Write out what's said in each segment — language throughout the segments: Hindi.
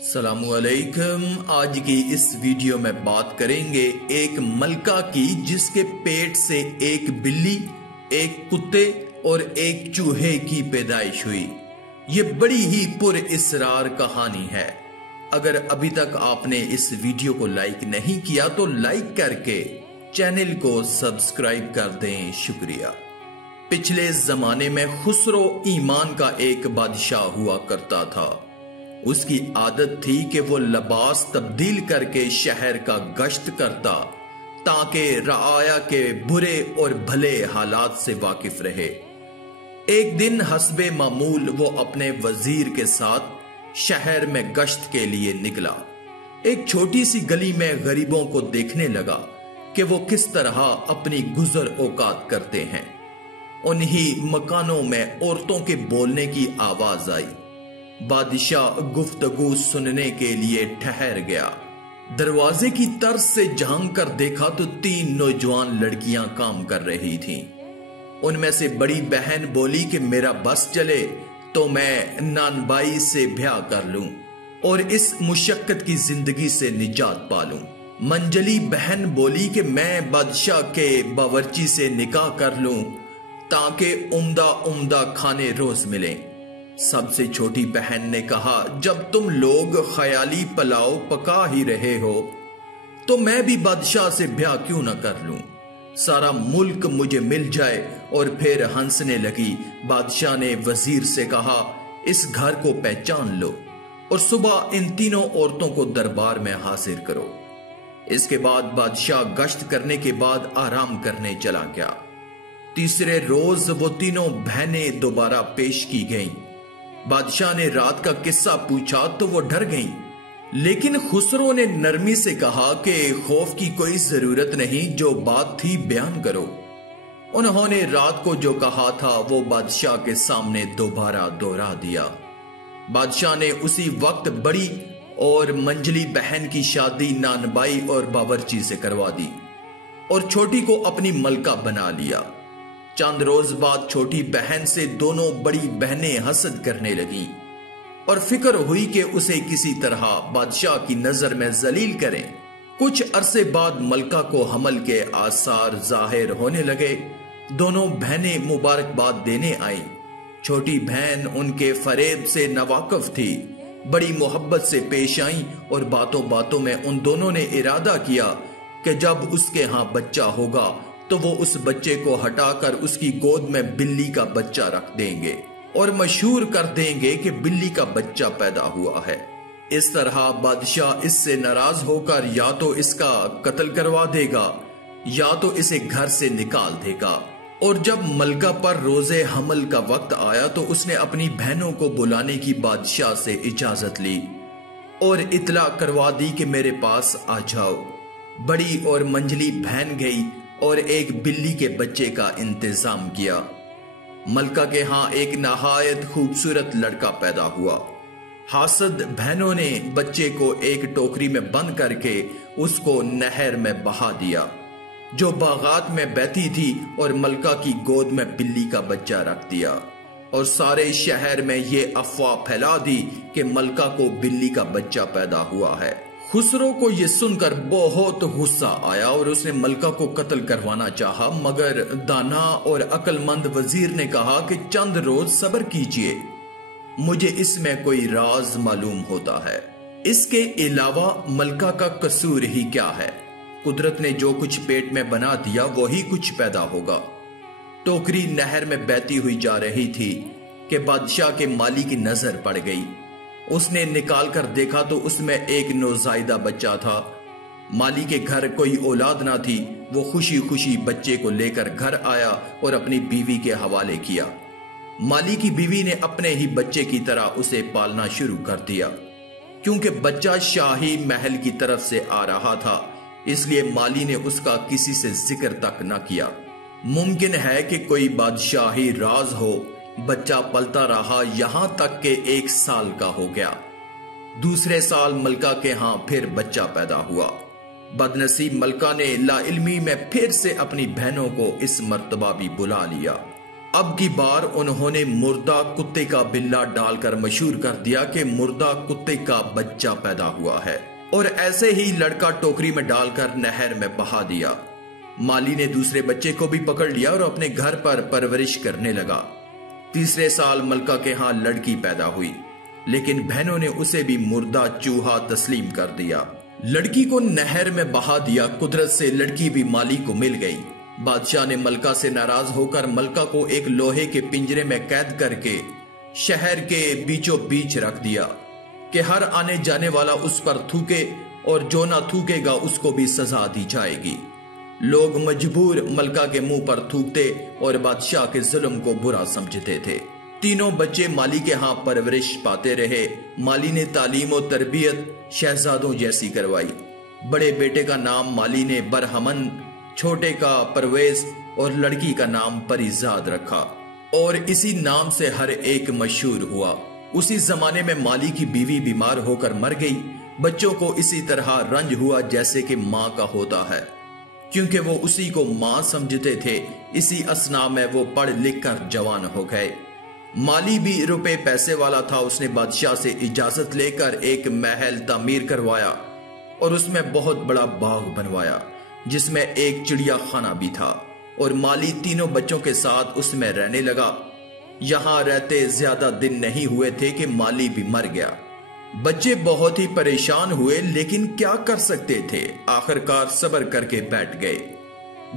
सलामुअलैकुम। आज की इस वीडियो में बात करेंगे एक मलका की जिसके पेट से एक बिल्ली, एक कुत्ते और एक चूहे की पैदाइश हुई। ये बड़ी ही पुरइस्रार कहानी है। अगर अभी तक आपने इस वीडियो को लाइक नहीं किया तो लाइक करके चैनल को सब्सक्राइब कर दें, शुक्रिया। पिछले जमाने में खुसरो ईमान का एक बादशाह हुआ करता था। उसकी आदत थी कि वो लिबास तब्दील करके शहर का गश्त करता ताकि रआया के बुरे और भले हालात से वाकिफ रहे। एक दिन हस्बे मामूल वो अपने वजीर के साथ शहर में गश्त के लिए निकला। एक छोटी सी गली में गरीबों को देखने लगा कि वो किस तरह अपनी गुजर औकात करते हैं। उन्हीं मकानों में औरतों के बोलने की आवाज आई। बादशाह गुफ्तगू सुनने के लिए ठहर गया। दरवाजे की तरफ से झांक कर देखा तो 3 नौजवान लड़कियां काम कर रही थीं। उनमें से बड़ी बहन बोली कि मेरा बस चले तो मैं नानबाई से ब्याह कर लूं और इस मुशक्कत की जिंदगी से निजात पा लूं। मंजली बहन बोली कि मैं बादशाह के बावर्ची से निकाह कर लूं ताकि उम्दा उम्दा खाने रोज मिलें। सबसे छोटी बहन ने कहा, जब तुम लोग ख्याली पुलाव पका ही रहे हो तो मैं भी बादशाह से ब्याह क्यों न कर लूं, सारा मुल्क मुझे मिल जाए। और फिर हंसने लगी। बादशाह ने वजीर से कहा, इस घर को पहचान लो और सुबह इन तीनों औरतों को दरबार में हाजिर करो। इसके बाद बादशाह गश्त करने के बाद आराम करने चला गया। तीसरे रोज वो तीनों बहनें दोबारा पेश की गईं। बादशाह ने रात का किस्सा पूछा तो वो डर गईं, लेकिन खुसरो ने नरमी से कहा कि खौफ की कोई जरूरत नहीं, जो बात थी बयान करो। उन्होंने रात को जो कहा था वो बादशाह के सामने दोबारा दोहरा दिया। बादशाह ने उसी वक्त बड़ी और मंजली बहन की शादी नानबाई और बावर्ची से करवा दी और छोटी को अपनी मलका बना लिया। चंद रोज बाद छोटी बहन से दोनों बड़ी बहनें हसद करने लगी और फिक्र हुई कि उसे किसी तरह बादशाह की नजर में जलील करें। कुछ अरसे बाद मलका को हमल के आसार जाहिर होने लगे। दोनों बहनें मुबारकबाद देने आई। छोटी बहन उनके फरेब से नावाकिफ थी, बड़ी मोहब्बत से पेश आई और बातों बातों में उन दोनों ने इरादा किया कि जब उसके यहाँ बच्चा होगा तो वो उस बच्चे को हटाकर उसकी गोद में बिल्ली का बच्चा रख देंगे और मशहूर कर देंगे कि बिल्ली का बच्चा पैदा हुआ है। इस तरह बादशाह इससे नाराज होकर या तो इसका कत्ल करवा देगा या तो इसे घर से निकाल देगा। और जब मलका पर रोजे हमल का वक्त आया तो उसने अपनी बहनों को बुलाने की बादशाह से इजाजत ली और इतला करवा दी कि मेरे पास आ जाओ। बड़ी और मंजली बहन गई और एक बिल्ली के बच्चे का इंतजाम किया। मलका के यहाँ एक नहायत खूबसूरत लड़का पैदा हुआ। हासद बहनों ने बच्चे को एक टोकरी में बंद करके उसको नहर में बहा दिया जो बागात में बहती थी और मलका की गोद में बिल्ली का बच्चा रख दिया और सारे शहर में ये अफवाह फैला दी कि मलका को बिल्ली का बच्चा पैदा हुआ है। खुसरो को यह सुनकर बहुत गुस्सा आया और उसने मलका को कत्ल करवाना चाहा, मगर दाना और अक्लमंद वजीर ने कहा कि चंद रोज सब्र कीजिए, मुझे इसमें कोई राज मालूम होता है। इसके अलावा मलका का कसूर ही क्या है, कुदरत ने जो कुछ पेट में बना दिया वही कुछ पैदा होगा। टोकरी नहर में बहती हुई जा रही थी कि बादशाह के माली की नजर पड़ गई। उसने निकाल कर देखा तो उसमें एक नौजायदा बच्चा था। माली के घर कोई औलाद ना थी। वो खुशी खुशी बच्चे को लेकर घर आया और अपनी बीवी के हवाले किया। माली की बीवी ने अपने ही बच्चे की तरह उसे पालना शुरू कर दिया। क्योंकि बच्चा शाही महल की तरफ से आ रहा था, इसलिए माली ने उसका किसी से जिक्र तक न किया। मुमकिन है कि कोई बादशाही राज हो। बच्चा पलता रहा यहां तक के 1 साल का हो गया। दूसरे साल मलका के यहां फिर बच्चा पैदा हुआ। बदनसीब मलका ने लाइल्मी में फिर से अपनी बहनों को इस मर्तबा भी बुला लिया। अब की बार उन्होंने मुर्दा कुत्ते का बिल्ला डालकर मशहूर कर दिया कि मुर्दा कुत्ते का बच्चा पैदा हुआ है, और ऐसे ही लड़का टोकरी में डालकर नहर में बहा दिया। माली ने दूसरे बच्चे को भी पकड़ लिया और अपने घर पर परवरिश करने लगा। तीसरे साल मलका के यहाँ लड़की पैदा हुई, लेकिन बहनों ने उसे भी मुर्दा चूहा तस्लीम कर दिया। लड़की को नहर में बहा दिया। कुदरत से लड़की भी माली को मिल गई। बादशाह ने मलका से नाराज होकर मलका को एक लोहे के पिंजरे में कैद करके शहर के बीचों बीच रख दिया कि हर आने जाने वाला उस पर थूके, और जो ना थूकेगा उसको भी सजा दी जाएगी। लोग मजबूर मलका के मुंह पर थूकते और बादशाह के जुल्म को बुरा समझते थे। तीनों बच्चे माली के यहाँ परवरिश पाते रहे। माली ने तालीम और तरबियत शहजादों जैसी करवाई। बड़े बेटे का नाम माली ने बरहमन, छोटे का परवेज और लड़की का नाम परिजाद रखा, और इसी नाम से हर एक मशहूर हुआ। उसी जमाने में माली की बीवी बीमार होकर मर गई। बच्चों को इसी तरह रंज हुआ जैसे कि माँ का होता है, क्योंकि वो उसी को माँ समझते थे। इसी असना में वो पढ़ लिख कर जवान हो गए। माली भी रुपए पैसे वाला था। उसने बादशाह से इजाजत लेकर एक महल तामीर करवाया और उसमें बहुत बड़ा बाग बनवाया, जिसमें एक चिड़िया खाना भी था, और माली तीनों बच्चों के साथ उसमें रहने लगा। यहां रहते ज्यादा दिन नहीं हुए थे कि माली भी मर गया। बच्चे बहुत ही परेशान हुए, लेकिन क्या कर सकते थे। आखिरकार सब्र करके बैठ गए।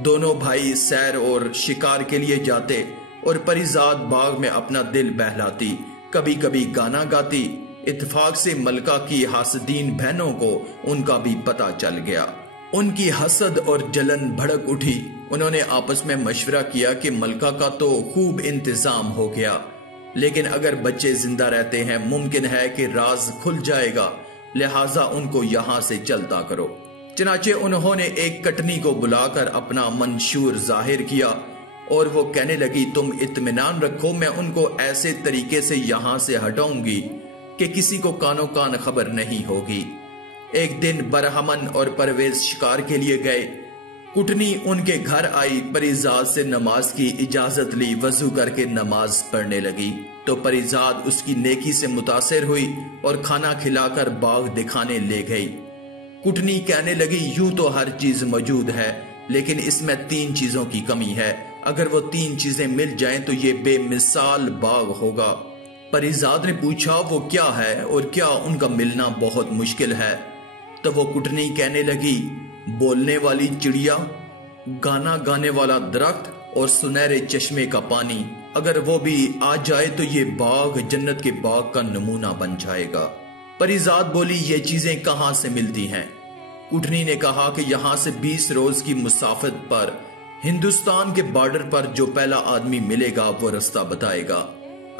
दोनों भाई सैर और शिकार के लिए जाते और परिजाद बाग में अपना दिल बहलाती, कभी कभी गाना गाती। इत्तेफाक से मलका की हासदीन बहनों को उनका भी पता चल गया। उनकी हसद और जलन भड़क उठी। उन्होंने आपस में मशवरा किया कि मलका का तो खूब इंतजाम हो गया, लेकिन अगर बच्चे जिंदा रहते हैं मुमकिन है कि राज खुल जाएगा, लिहाजा उनको यहां से चलता करो। चनाचे उन्होंने एक कटनी को बुलाकर अपना मंशूर जाहिर किया और वो कहने लगी, तुम इत्मीनान रखो, मैं उनको ऐसे तरीके से यहां से हटाऊंगी कि किसी को कानो कान खबर नहीं होगी। एक दिन बरहमन और परवेज शिकार के लिए गए। कुटनी उनके घर आई। परिजाद से नमाज की इजाजत ली। वजू करके नमाज पढ़ने लगी तो परिजाद उसकी नेकी से मुतासिर हुई और खाना खिलाकर बाग दिखाने ले गई। कुटनी कहने लगी, यूं तो हर चीज मौजूद है, लेकिन इसमें 3 चीजों की कमी है। अगर वो 3 चीजें मिल जाएं तो ये बेमिसाल बाग होगा। परिजाद ने पूछा, वो क्या है और क्या उनका मिलना बहुत मुश्किल है? तो वो कुटनी कहने लगी, बोलने वाली चिड़िया, गाना गाने वाला दरख्त और सुनहरे चश्मे का पानी। अगर वो भी आ जाए तो ये बाग जन्नत के बाग का नमूना बन जाएगा। परिजाद बोली, ये चीजें कहां से मिलती हैं? कुटनी ने कहा कि यहां से 20 रोज की मुसाफत पर हिंदुस्तान के बॉर्डर पर जो पहला आदमी मिलेगा वो रास्ता बताएगा।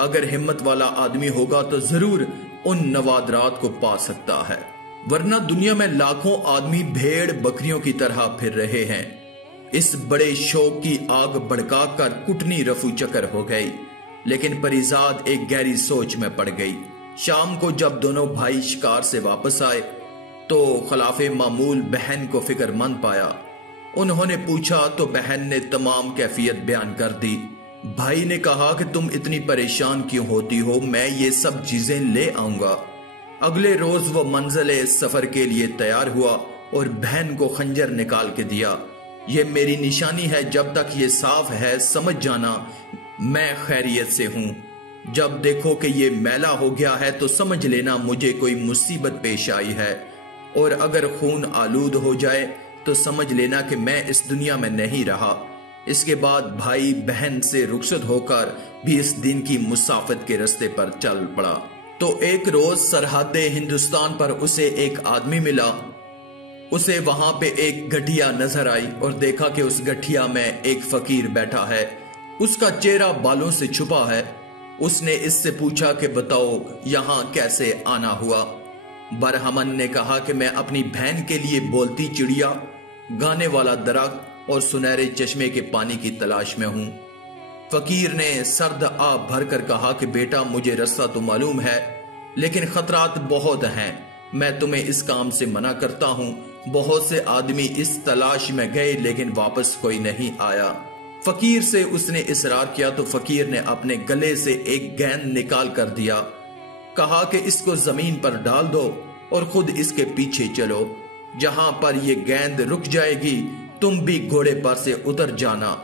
अगर हिम्मत वाला आदमी होगा तो जरूर उन नवादरात को पा सकता है, वरना दुनिया में लाखों आदमी भेड़ बकरियों की तरह फिर रहे हैं। इस बड़े शौक की आग भड़का कर कुटनी रफू चक्कर हो गई, लेकिन परिजाद एक गहरी सोच में पड़ गई। शाम को जब दोनों भाई शिकार से वापस आए तो खिलाफे मामूल बहन को फिक्रमंद पाया। उन्होंने पूछा तो बहन ने तमाम कैफियत बयान कर दी। भाई ने कहा कि तुम इतनी परेशान क्यों होती हो, मैं ये सब चीजें ले आऊंगा। अगले रोज वो मंजिले सफर के लिए तैयार हुआ और बहन को खंजर निकाल के दिया। ये मेरी निशानी है, जब तक ये साफ है समझ जाना मैं खैरियत से हूं। जब देखो कि ये मैला हो गया है तो समझ लेना मुझे कोई मुसीबत पेश आई है, और अगर खून आलूद हो जाए तो समझ लेना कि मैं इस दुनिया में नहीं रहा। इसके बाद भाई बहन से रुखसत होकर 20 दिन की मुसाफत के रास्ते पर चल पड़ा। तो एक रोज सरहदे हिंदुस्तान पर उसे एक आदमी मिला। उसे वहां पे एक गठिया नजर आई और देखा कि उस गठिया में एक फकीर बैठा है। उसका चेहरा बालों से छुपा है। उसने इससे पूछा कि बताओ यहां कैसे आना हुआ। बरहमन ने कहा कि मैं अपनी बहन के लिए बोलती चिड़िया, गाने वाला दरख्त और सुनहरे चश्मे के पानी की तलाश में हूं। फकीर ने सर्द आब भरकर कहा कि बेटा मुझे रास्ता तो मालूम है, लेकिन खतरात बहुत हैं। मैं तुम्हें इस काम से मना करता हूं। बहुत से आदमी इस तलाश में गए लेकिन वापस कोई नहीं आया। फकीर से उसने इसरार किया तो फकीर ने अपने गले से एक गेंद निकाल कर दिया। कहा कि इसको जमीन पर डाल दो और खुद इसके पीछे चलो। जहां पर यह गेंद रुक जाएगी तुम भी घोड़े पर से उतर जाना।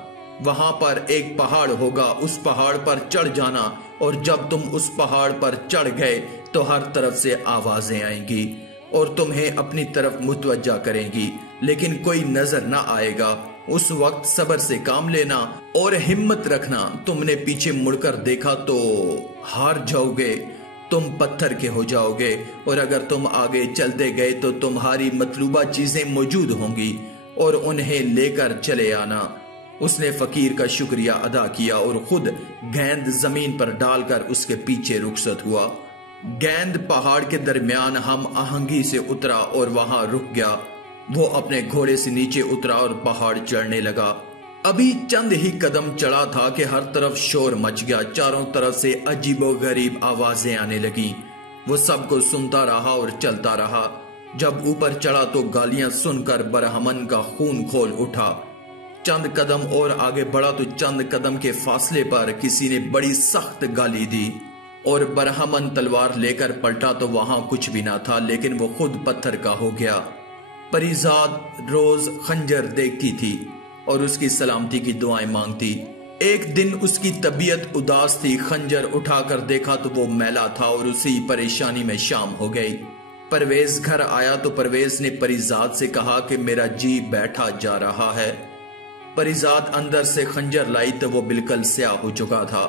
वहां पर एक पहाड़ होगा, उस पहाड़ पर चढ़ जाना और जब तुम उस पहाड़ पर चढ़ गए तो हर तरफ से आवाजें आएंगी और तुम्हें अपनी तरफ मुतवज्जा करेंगी, लेकिन कोई नजर ना आएगा। उस वक्त सब्र से काम लेना और हिम्मत रखना। तुमने पीछे मुड़कर देखा तो हार जाओगे, तुम पत्थर के हो जाओगे और अगर तुम आगे चलते गए तो तुम्हारी मतलूबा चीजें मौजूद होंगी और उन्हें लेकर चले आना। उसने फकीर का शुक्रिया अदा किया और खुद गेंद जमीन पर डालकर उसके पीछे रुखसत हुआ। गेंद पहाड़ के दरमियान हम आहंगी से उतरा और वहां रुक गया। वो अपने घोड़े से नीचे उतरा और पहाड़ चढ़ने लगा। अभी चंद ही कदम चढ़ा था कि हर तरफ शोर मच गया। चारों तरफ से अजीबोगरीब आवाजें आने लगी। वो सबको सुनता रहा और चलता रहा। जब ऊपर चढ़ा तो गालियां सुनकर बरहमन का खून खोल उठा। चंद कदम और आगे बढ़ा तो चंद कदम के फासले पर किसी ने बड़ी सख्त गाली दी और बरहमन तलवार लेकर पलटा तो वहां कुछ भी ना था, लेकिन वो खुद पत्थर का हो गया। परिजाद रोज खंजर देखती थी और उसकी सलामती की दुआएं मांगती। एक दिन उसकी तबीयत उदास थी। खंजर उठाकर देखा तो वो मैला था और उसी परेशानी में शाम हो गई। परवेज घर आया तो परवेज ने परिजाद से कहा कि मेरा जी बैठा जा रहा है। परिजाद अंदर से खंजर लाई तो वो बिल्कुल स्याह हो चुका था।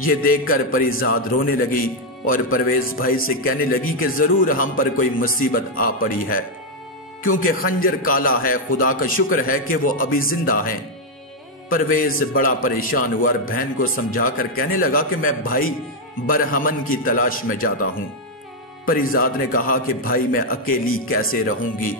ये देखकर परिजाद रोने लगी और परवेज भाई से कहने लगी कि जरूर हम पर कोई मुसीबत आ पड़ी है, क्योंकि खंजर काला है। खुदा का शुक्र है कि वो अभी जिंदा हैं। परवेज बड़ा परेशान हुआ और बहन को समझाकर कहने लगा कि मैं भाई बरहमन की तलाश में जाता हूं। परिजाद ने कहा कि भाई मैं अकेली कैसे रहूंगी।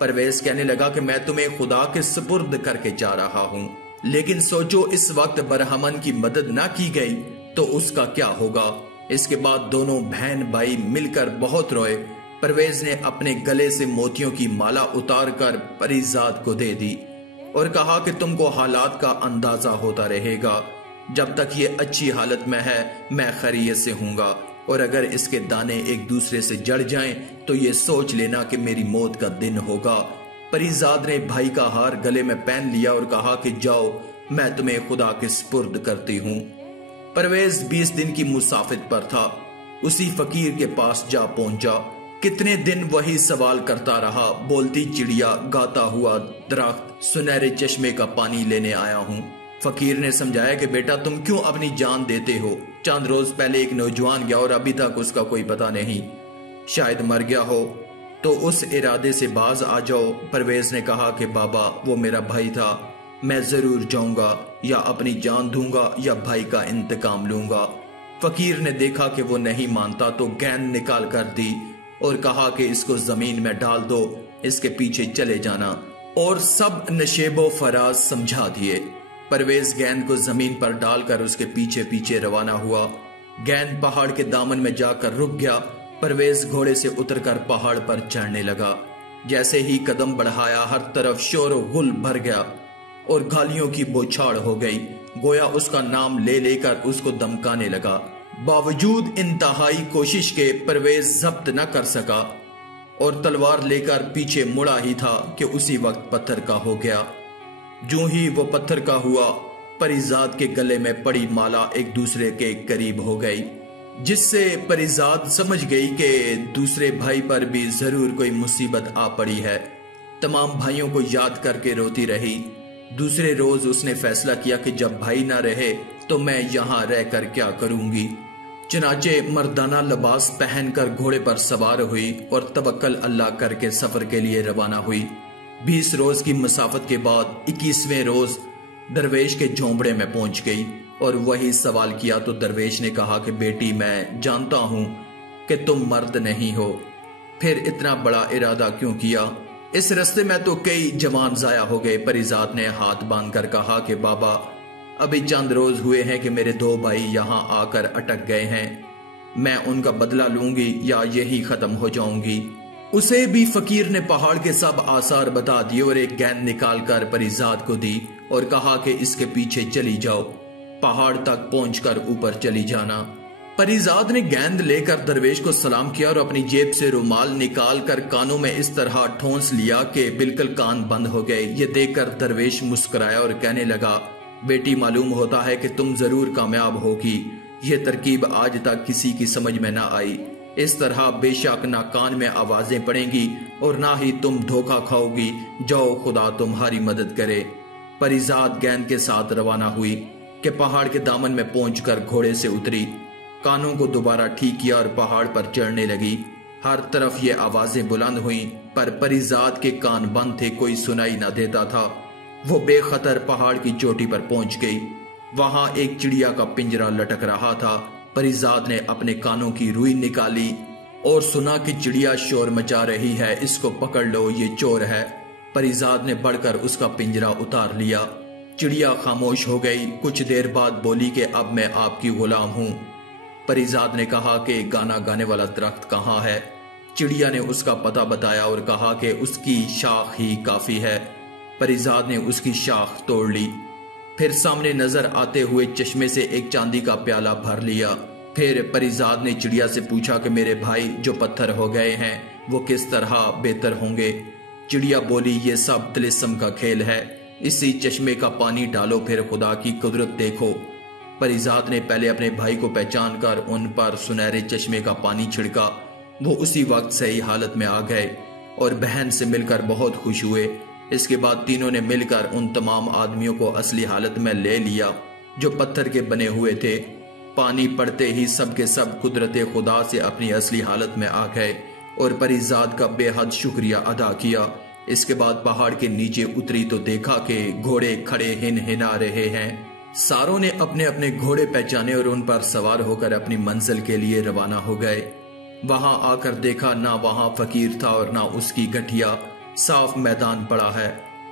परवेज कहने लगा कि मैं तुम्हें खुदा के सुपुर्द करके जा रहा हूं, लेकिन सोचो इस वक्त बरहमन की मदद ना की गई तो उसका क्या होगा। इसके बाद दोनों बहन भाई मिलकर बहुत रोए। परवेज ने अपने गले से मोतियों की माला उतारकर परिजाद को दे दी और कहा कि तुमको हालात का अंदाजा होता रहेगा। जब तक ये अच्छी हालत में है मैं खैरियत से हूंगा और अगर इसके दाने एक दूसरे से जड़ जाएं तो ये सोच लेना कि मेरी मौत का दिन होगा। परिजाद ने भाई का हार गले में पहन लिया और कहा कि जाओ मैं तुम्हें खुदा के सुपुर्द करती हूँ। परवेज 20 दिन की मुसाफिर पर था। उसी फकीर के पास जा पहुंचा। कितने दिन वही सवाल करता रहा। बोलती चिड़िया, गाता हुआ दरख्त, सुनहरे चश्मे का पानी लेने आया हूँ। फकीर ने समझाया कि बेटा तुम क्यों अपनी जान देते हो। चंद रोज पहले एक नौजवान गया और अभी तक उसका कोई पता नहीं, शायद मर गया हो, तो उस इरादे से बाज आ जाओ। परवेज ने कहा कि बाबा वो मेरा भाई था, मैं जरूर जाऊंगा, या अपनी जान दूंगा या भाई का इंतकाम लूंगा। फकीर ने देखा कि वो नहीं मानता तो गेंद निकाल कर दी और कहा कि इसको जमीन में डाल दो, इसके पीछे चले जाना, और सब नशेबो फराज समझा दिए। परवेज गेंद को जमीन पर डालकर उसके पीछे पीछे रवाना हुआ। गेंद पहाड़ के दामन में जाकर रुक गया। परवेज घोड़े से उतरकर पहाड़ पर चढ़ने लगा। जैसे ही कदम बढ़ाया हर तरफ शोर गुल भर गया और गालियों की बौछार हो गई। गोया उसका नाम ले लेकर उसको धमकाने लगा। बावजूद इंतहाई कोशिश के परवेज जब्त न कर सका और तलवार लेकर पीछे मुड़ा ही था कि उसी वक्त पत्थर का हो गया। जो ही वो पत्थर का हुआ, परिजाद के गले में पड़ी माला एक दूसरे के करीब हो गई, जिससे परिजाद समझ गई कि दूसरे भाई पर भी जरूर कोई मुसीबत आ पड़ी है। तमाम भाइयों को याद करके रोती रही। दूसरे रोज उसने फैसला किया कि जब भाई ना रहे तो मैं यहाँ रहकर क्या करूंगी। चनाचे मर्दाना लिबास पहनकर घोड़े पर सवार हुई और तवक्कल अल्लाह करके सफर के लिए रवाना हुई। 20 रोज की मुसाफत के बाद 21वें रोज दरवेश के झोंपड़े में पहुंच गई और वही सवाल किया तो दरवेश ने कहा कि बेटी मैं जानता हूं कि तुम मर्द नहीं हो, फिर इतना बड़ा इरादा क्यों किया। इस रास्ते में तो कई जवान जाया हो गए। परिजाद ने हाथ बांधकर कहा कि बाबा अभी चंद रोज हुए हैं कि मेरे 2 भाई यहाँ आकर अटक गए हैं, मैं उनका बदला लूंगी या यही खत्म हो जाऊंगी। उसे भी फकीर ने पहाड़ के सब आसार बता दिए और एक गेंद निकालकर परिजाद को दी और कहा कि इसके पीछे चली जाओ, पहाड़ तक पहुंचकर ऊपर चली जाना। परिजाद ने गेंद लेकर दरवेश को सलाम किया और अपनी जेब से रुमाल निकाल कर कानों में इस तरह ठोंस लिया कि बिल्कुल कान बंद हो गए। ये देखकर दरवेश मुस्कुराया और कहने लगा, बेटी मालूम होता है कि तुम जरूर कामयाब होगी। ये तरकीब आज तक किसी की समझ में ना आई। इस तरह बेशक ना कान में आवाजें पड़ेंगी और ना ही तुम धोखा खाओगी। जाओ, खुदा तुम्हारी मदद करे। परिजाद गेंद के साथ रवाना हुई कि पहाड़ के दामन में पहुंचकर घोड़े से उतरी, कानों को दोबारा ठीक किया और पहाड़ पर चढ़ने लगी। हर तरफ ये आवाजें बुलंद हुई, पर परिजाद के कान बंद थे, कोई सुनाई न देता था। वो बेखतर पहाड़ की चोटी पर पहुंच गई। वहां एक चिड़िया का पिंजरा लटक रहा था। परिजाद ने अपने कानों की रुई निकाली और सुना कि चिड़िया शोर मचा रही है, इसको पकड़ लो, ये चोर है। परिजाद ने बढ़कर उसका पिंजरा उतार लिया। चिड़िया खामोश हो गई। कुछ देर बाद बोली कि अब मैं आपकी गुलाम हूं। परिजाद ने कहा कि गाना गाने वाला दरख्त कहाँ है। चिड़िया ने उसका पता बताया और कहा कि उसकी शाख ही काफी है। परिजाद ने उसकी शाख तोड़ ली। फिर सामने नजर आते हुए चश्मे से एक चांदी का प्याला भर लिया। फिर परिजाद ने चिड़िया से पूछा कि मेरे भाई जो पत्थर हो गए हैं वो किस तरह बेहतर होंगे। चिड़िया बोली, ये सब तिलिस्म का खेल है। इसी चश्मे का पानी डालो, फिर खुदा की कुदरत देखो। परिजाद ने पहले अपने भाई को पहचान कर उन पर सुनहरे चश्मे का पानी छिड़का। वो उसी वक्त सही हालत में आ गए और बहन से मिलकर बहुत खुश हुए। इसके बाद तीनों ने मिलकर उन तमाम आदमियों को असली हालत में ले लिया जो पत्थर के बने हुए थे। पानी पड़ते ही सब के सब कुदरत खुदा से अपनी असली हालत में आ गए और परिजाद का बेहद शुक्रिया अदा किया। इसके बाद पहाड़ के नीचे उतरी तो देखा कि घोड़े खड़े हिना रहे हैं। सारों ने अपने अपने घोड़े पहचाने और उन पर सवार होकर अपनी मंजिल के लिए रवाना हो गए। वहां आकर देखा ना वहां फकीर था और ना उसकी गठिया, साफ मैदान पड़ा है।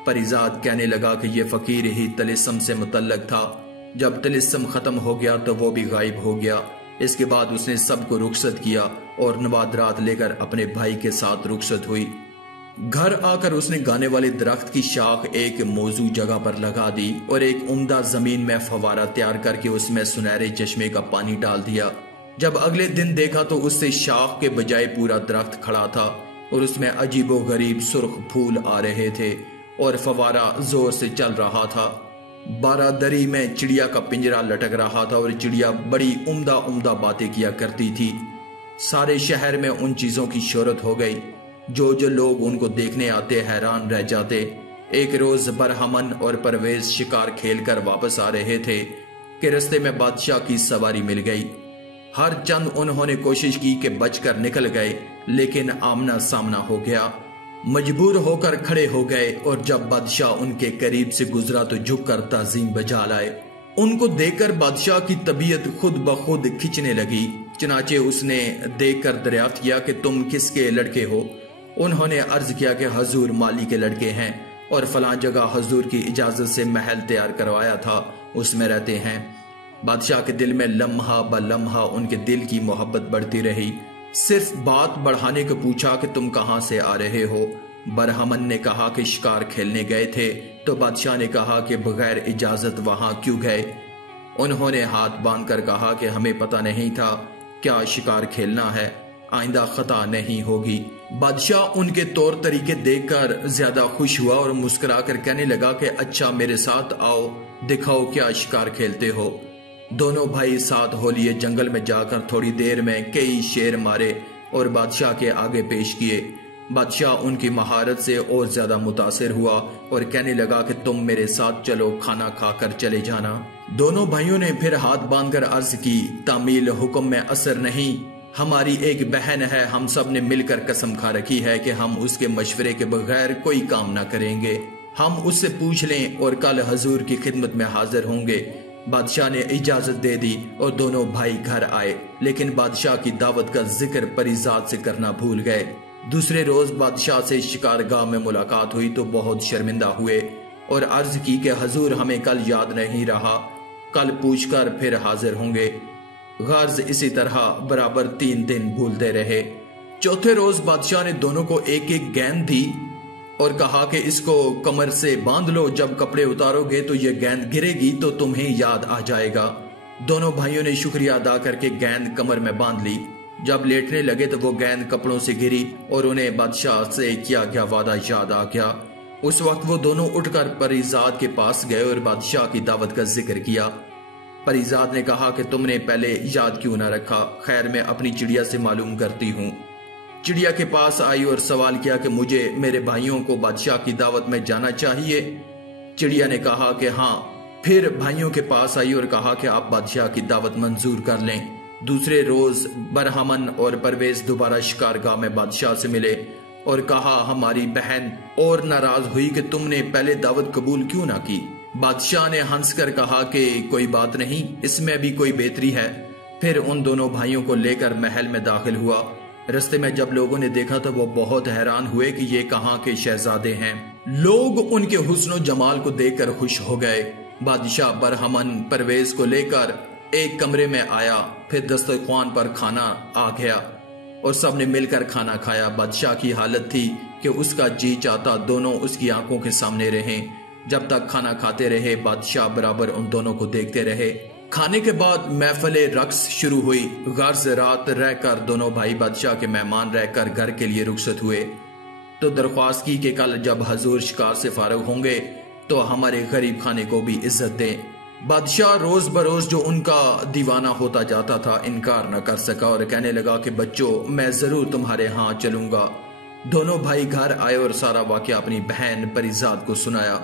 परिजाद कहने लगा कि यह फकीर ही तिलिस्म से मुतल्लक था। जब तिलिस्म खत्म हो गया तो वो भी गायब हो गया। इसके बाद उसने सबको रुखसत किया और नवादरात लेकर अपने भाई के साथ रुखसत हुई। घर आकर उसने गाने वाले दरख्त की शाख एक मौजू जगह पर लगा दी और एक उम्दा जमीन में फवारा तैयार करके उसमें सुनहरे चश्मे का पानी डाल दिया। जब अगले दिन देखा तो उससे शाख के बजाय पूरा दरख्त खड़ा था और उसमें अजीबो गरीब सुर्ख फूल आ रहे थे और फवारा जोर से चल रहा था। बारादरी में चिड़िया का पिंजरा लटक रहा था और चिड़िया बड़ी उम्दा उम्दा बातें किया करती थी। सारे शहर में उन चीजों की शोहरत हो गई। जो लोग उनको देखने आते हैरान रह जाते। एक रोज बरहमन और परवेज शिकार खेलकर वापस आ रहे थे कि रास्ते में बादशाह की सवारी मिल गई। हर चंद उन्होंने कोशिश की कि बचकर निकल गए, लेकिन आमना सामना हो गया। मजबूर होकर खड़े हो गए और जब बादशाह उनके करीब से गुजरा तो झुककर ताजीम बजा लाए। उनको देखकर बादशाह की तबीयत खुद ब खुद खिंचने लगी। चनाचे उसने देखकर दरियाफ्त किया कि तुम किसके लड़के हो। उन्होंने अर्ज किया कि हजूर माली के लड़के हैं और फलां जगह हजूर की इजाजत से महल तैयार करवाया था, उसमें रहते हैं। बादशाह के दिल में लम्हा ब लम्हा उनके दिल की मोहब्बत बढ़ती रही। सिर्फ बात बढ़ाने को पूछा कि तुम कहां से आ रहे हो। बरहमन ने कहा कि शिकार खेलने गए थे, तो बादशाह ने कहा कि बगैर इजाजत वहां क्यों गए। उन्होंने हाथ बांधकर कहा कि हमें पता नहीं था क्या शिकार खेलना है, आइंदा खता नहीं होगी। बादशाह उनके तौर तरीके देखकर ज्यादा खुश हुआ और मुस्कुराकर कहने लगा कि अच्छा मेरे साथ आओ, दिखाओ क्या शिकार खेलते हो। दोनों भाई साथ हो लिए जंगल में जाकर थोड़ी देर में कई शेर मारे और बादशाह के आगे पेश किए। बादशाह उनकी महारत से और ज्यादा मुतासिर हुआ और कहने लगा कि तुम मेरे साथ चलो, खाना खाकर चले जाना। दोनों भाइयों ने फिर हाथ बांधकर अर्ज की, तामील हुक्म में असर नहीं, हमारी एक बहन है, हम सब ने मिलकर कसम खा रखी है कि हम उसके मशवरे के बगैर कोई काम ना करेंगे। हम उससे पूछ लें और कल हजूर की खिदमत में हाजिर होंगे। बादशाह ने इजाजत दे दी और दोनों भाई घर आए, लेकिन बादशाह की दावत का जिक्र परिजाद से करना भूल गए। दूसरे रोज बादशाह से शिकारगाह में मुलाकात हुई तो बहुत शर्मिंदा हुए और अर्ज की कि हजूर हमें कल याद नहीं रहा, कल पूछकर फिर हाजिर होंगे। गर्ज इसी तरह बराबर 3 दिन भूलते रहे। चौथे रोज बादशाह ने दोनों को एक एक गेंद दी और कहा कि इसको कमर से बांध लो, जब कपड़े उतारोगे तो ये गेंद गिरेगी तो तुम्हें याद आ जाएगा। दोनों भाइयों ने शुक्रिया अदा करके गेंद कमर में बांध ली। जब लेटने लगे तो वो गेंद कपड़ों से गिरी और उन्हें बादशाह से किया गया वादा याद आ गया। उस वक्त वो दोनों उठकर परीजाद के पास गए और बादशाह की दावत का जिक्र किया। परीजाद ने कहा कि तुमने पहले याद क्यों ना रखा? खैर, मैं अपनी चिड़िया से मालूम करती हूँ। चिड़िया के पास आई और सवाल किया कि मुझे मेरे भाइयों को बादशाह की दावत में जाना चाहिए। चिड़िया ने कहा कि हाँ। फिर भाइयों के पास आई और कहा कि आप बादशाह की दावत मंजूर कर लें। दूसरे रोज बरहमन और परवेज दोबारा शिकारगाह में बादशाह से मिले और कहा हमारी बहन और नाराज हुई कि तुमने पहले दावत कबूल क्यों ना की। बादशाह ने हंसकर कहा कि कोई बात नहीं, इसमें भी कोई बेहतरी है। फिर उन दोनों भाइयों को लेकर महल में दाखिल हुआ। रास्ते में जब लोगों ने देखा तो वो बहुत हैरान हुए कि ये कहाँ के शहजादे हैं। लोग उनके हुस्न जमाल को देखकर खुश हो गए। बादशाह बरहमन परवेज को लेकर एक कमरे में आया। फिर दस्तरख्वान पर खाना आ गया और सबने मिलकर खाना खाया। बादशाह की हालत थी कि उसका जी चाहता दोनों उसकी आंखों के सामने रहें। जब तक खाना खाते रहे बादशाह बराबर उन दोनों को देखते रहे। खाने के बाद महफिले रक्स शुरू हुई। गर्ज रात रहकर दोनों भाई बादशाह के मेहमान रहकर घर के लिए रुखसत हुए तो दरख्वास्त की कि कल जब हजूर शिकार से फारग होंगे तो हमारे गरीब खाने को भी इज्जत दें। बादशाह रोज बरोज जो उनका दीवाना होता जाता था इनकार न कर सका और कहने लगा कि बच्चों, मैं जरूर तुम्हारे यहाँ चलूंगा। दोनों भाई घर आए और सारा वाकया अपनी बहन परीजाद को सुनाया।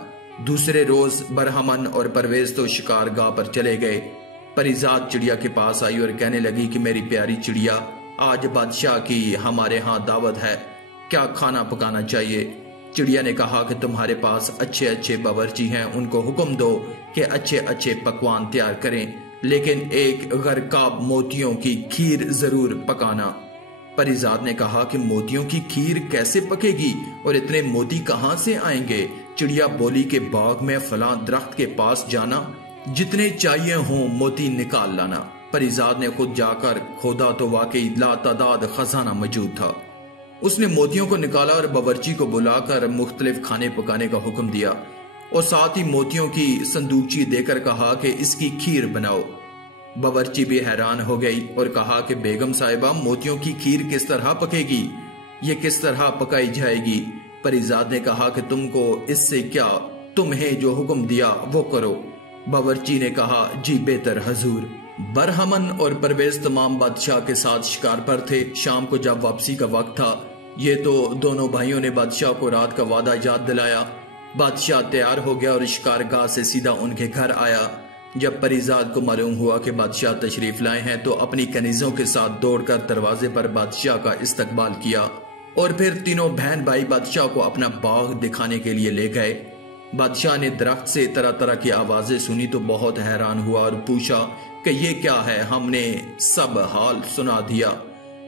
दूसरे रोज बरहमन और परवेज तो शिकारगाह पर चले गए। परीजाद चिड़िया के पास आई और कहने लगी कि मेरी प्यारी चिड़िया, आज बादशाह की हमारे यहाँ दावत है, क्या खाना पकाना चाहिए? चिड़िया ने कहा कि तुम्हारे पास अच्छे अच्छे बावर्ची हैं, उनको हुक्म दो कि अच्छे अच्छे पकवान तैयार करें, लेकिन एक गरकाब मोतियों की खीर जरूर पकाना। परीजाद ने कहा कि मोतियों की खीर कैसे पकेगी और इतने मोती कहाँ से आएंगे? चिड़िया बोली कि बाग में फलां दरख्त के पास जाना, जितने चाहिए हों मोती निकाल लाना। परीजाद ने खुद जाकर खोदा तो वाकई लातादाद खजाना मौजूद था। उसने मोतियों को निकाला और बावर्ची को बुलाकर मुख्तलिफ खाने पकाने का हुक्म दिया और साथ ही मोतियों की संदूकची देकर कहा कि इसकी खीर बनाओ। बावर्ची भी हैरान हो गई और कहा कि बेगम साहिबा, मोतियों की खीर किस तरह पकेगी? ये किस तरह पकाई जाएगी? परीजाद ने कहा कि तुमको इससे क्या, तुम्हें जो हुक्म दिया वो करो। बावर्ची ने कहा जी बेहतर हजूर। बरहमन और परवेज तमाम बादशाह के साथ शिकार पर थे। शाम को जब वापसी का वक्त था ये तो दोनों भाइयों ने बादशाह को रात का वादा याद दिलाया। बादशाह तैयार हो गया और शिकारगाह से सीधा उनके घर आया। जब परीजाद को मालूम हुआ कि बादशाह तशरीफ लाए हैं तो अपनी कनीजों के साथ दौड़कर दरवाजे पर बादशाह का इस्तकबाल किया और फिर तीनों बहन भाई बादशाह को अपना बाग दिखाने के लिए ले गए। बादशाह ने दरख्त से तरह तरह की आवाजें सुनी तो बहुत हैरान हुआ और पूछा कि ये क्या है? हमने सब हाल सुना दिया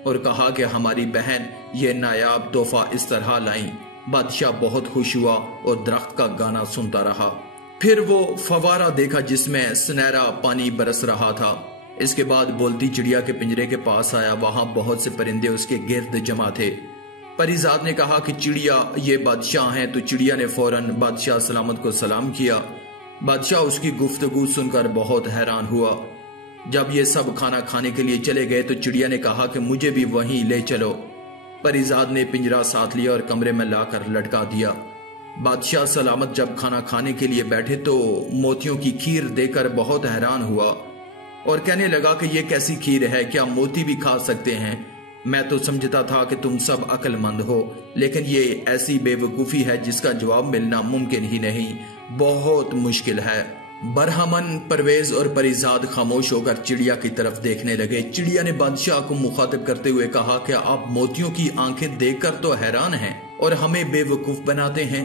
और कहा कि हमारी बहन ये नायाब तोहफा इस तरह लाई। बादशाह बहुत खुश हुआ और दरख्त का गाना सुनता रहा। फिर वो फवारा देखा जिसमें सुनहरा पानी बरस रहा था। इसके बाद बोलती चिड़िया के पिंजरे के पास आया। वहां बहुत से परिंदे उसके गिर्द जमा थे। परीजाद ने कहा कि चिड़िया ये बादशाह हैं, तो चिड़िया ने फौरन बादशाह सलामत को सलाम किया। बादशाह उसकी गुफ्तगू सुनकर बहुत हैरान हुआ। जब ये सब खाना खाने के लिए चले गए तो चिड़िया ने कहा कि मुझे भी वहीं ले चलो। परीजाद ने पिंजरा साथ लिया और कमरे में लाकर लटका दिया। बादशाह सलामत जब खाना खाने के लिए बैठे तो मोतियों की खीर देखकर बहुत हैरान हुआ और कहने लगा कि यह कैसी खीर है, क्या मोती भी खा सकते हैं? मैं तो समझता था कि तुम सब अक्लमंद हो, लेकिन ये ऐसी बेवकूफी है जिसका जवाब मिलना मुमकिन ही नहीं, बहुत मुश्किल है। बरहमन, परवेज और परीजाद खामोश होकर चिड़िया की तरफ देखने लगे। चिड़िया ने बादशाह को मुखातिब करते हुए कहा कि आप मोतियों की आंखें देखकर तो हैरान हैं और हमें बेवकूफ बनाते हैं,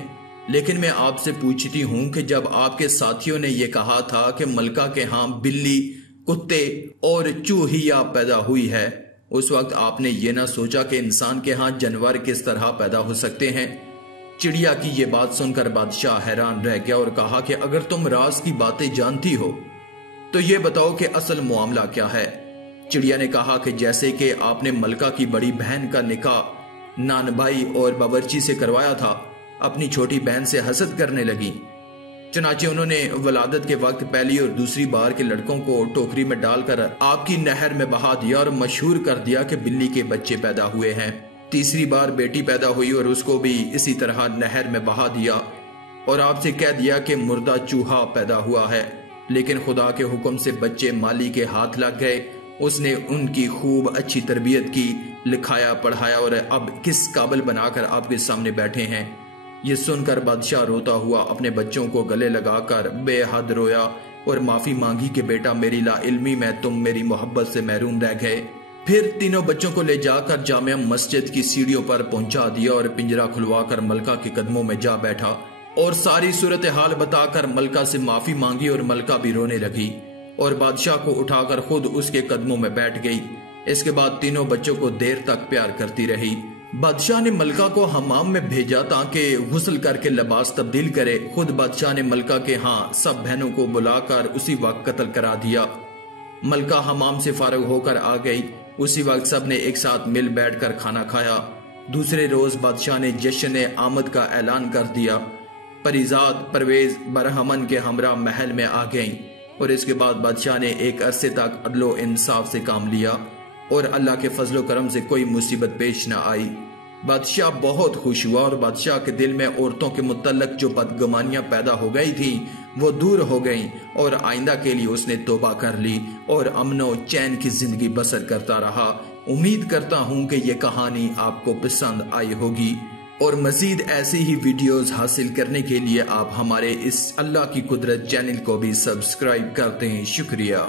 लेकिन मैं आपसे पूछती हूँ कि जब आपके साथियों ने यह कहा था कि मलका के यहाँ बिल्ली, कुत्ते और चूहिया पैदा हुई है, उस वक्त आपने ये ना सोचा कि इंसान के यहाँ जानवर किस तरह पैदा हो सकते हैं? चिड़िया की ये बात सुनकर बादशाह हैरान रह गया और कहा कि अगर तुम राज की बातें जानती हो तो ये बताओ कि असल मामला क्या है। चिड़िया ने कहा कि जैसे कि आपने मलका की बड़ी बहन का निकाह नान भाई और बावर्ची से करवाया था, अपनी छोटी बहन से हसद करने लगी। चनाचे उन्होंने वलादत के वक्त पहली और दूसरी बार के लड़कों को टोकरी में डालकर आपकी नहर में बहा दिया और मशहूर कर दिया कि बिल्ली के बच्चे पैदा हुए हैं। तीसरी बार बेटी पैदा हुई और उसको भी इसी तरह नहर में बहा दिया और आपसे कह दिया कि मुर्दा चूहा पैदा हुआ है। लेकिन खुदा के हुक्म से बच्चे माली के हाथ लग गए। उसने उनकी खूब अच्छी तरबियत की, लिखाया पढ़ाया और अब किस काबिल बनाकर आपके सामने बैठे हैं। ये सुनकर बादशाह रोता हुआ अपने बच्चों को गले लगाकर बेहद रोया और माफी मांगी कि बेटा मेरी लाइल्मी में तुम मेरी मोहब्बत से महरूम रह गए। फिर तीनों बच्चों को ले जाकर जामिया मस्जिद की सीढ़ियों पर पहुंचा दिया और पिंजरा खुलवाकर मलका के कदमों में जा बैठा और सारी सूरत हाल बताकर मलका से माफी मांगी और मलका भी रोने लगी और बादशाह को उठाकर खुद उसके कदमों में बैठ गई। इसके बाद तीनों बच्चों को देर तक प्यार करती रही। बादशाह ने मलका को हमाम में भेजा ताकि गुस्ल करके लिबास तब्दील करे। खुद बादशाह ने मलका के यहाँ सब बहनों को बुलाकर उसी वक्त कत्ल करा दिया। मलका हमाम से फारग होकर आ गई। उसी वक्त सब ने एक साथ मिल बैठकर खाना खाया। दूसरे रोज बादशाह ने जश्न आमद का ऐलान कर दिया। परिजाद परवेज बरहमन के हमरा महल में आ गईं और इसके बाद बादशाह ने एक अरसे तक अदलो इंसाफ से काम लिया और अल्लाह के फजलो करम से कोई मुसीबत पेश न आई। बादशाह बहुत खुश हुआ और बादशाह के दिल में औरतों के मुतल्लक जो बदगुमानियां पैदा हो गई थी वो दूर हो गईं और आइंदा के लिए उसने तौबा कर ली और अमनो चैन की जिंदगी बसर करता रहा। उम्मीद करता हूं कि ये कहानी आपको पसंद आई होगी और मजीद ऐसी ही वीडियोस हासिल करने के लिए आप हमारे इस अल्लाह की कुदरत चैनल को भी सब्सक्राइब करते हैं। शुक्रिया।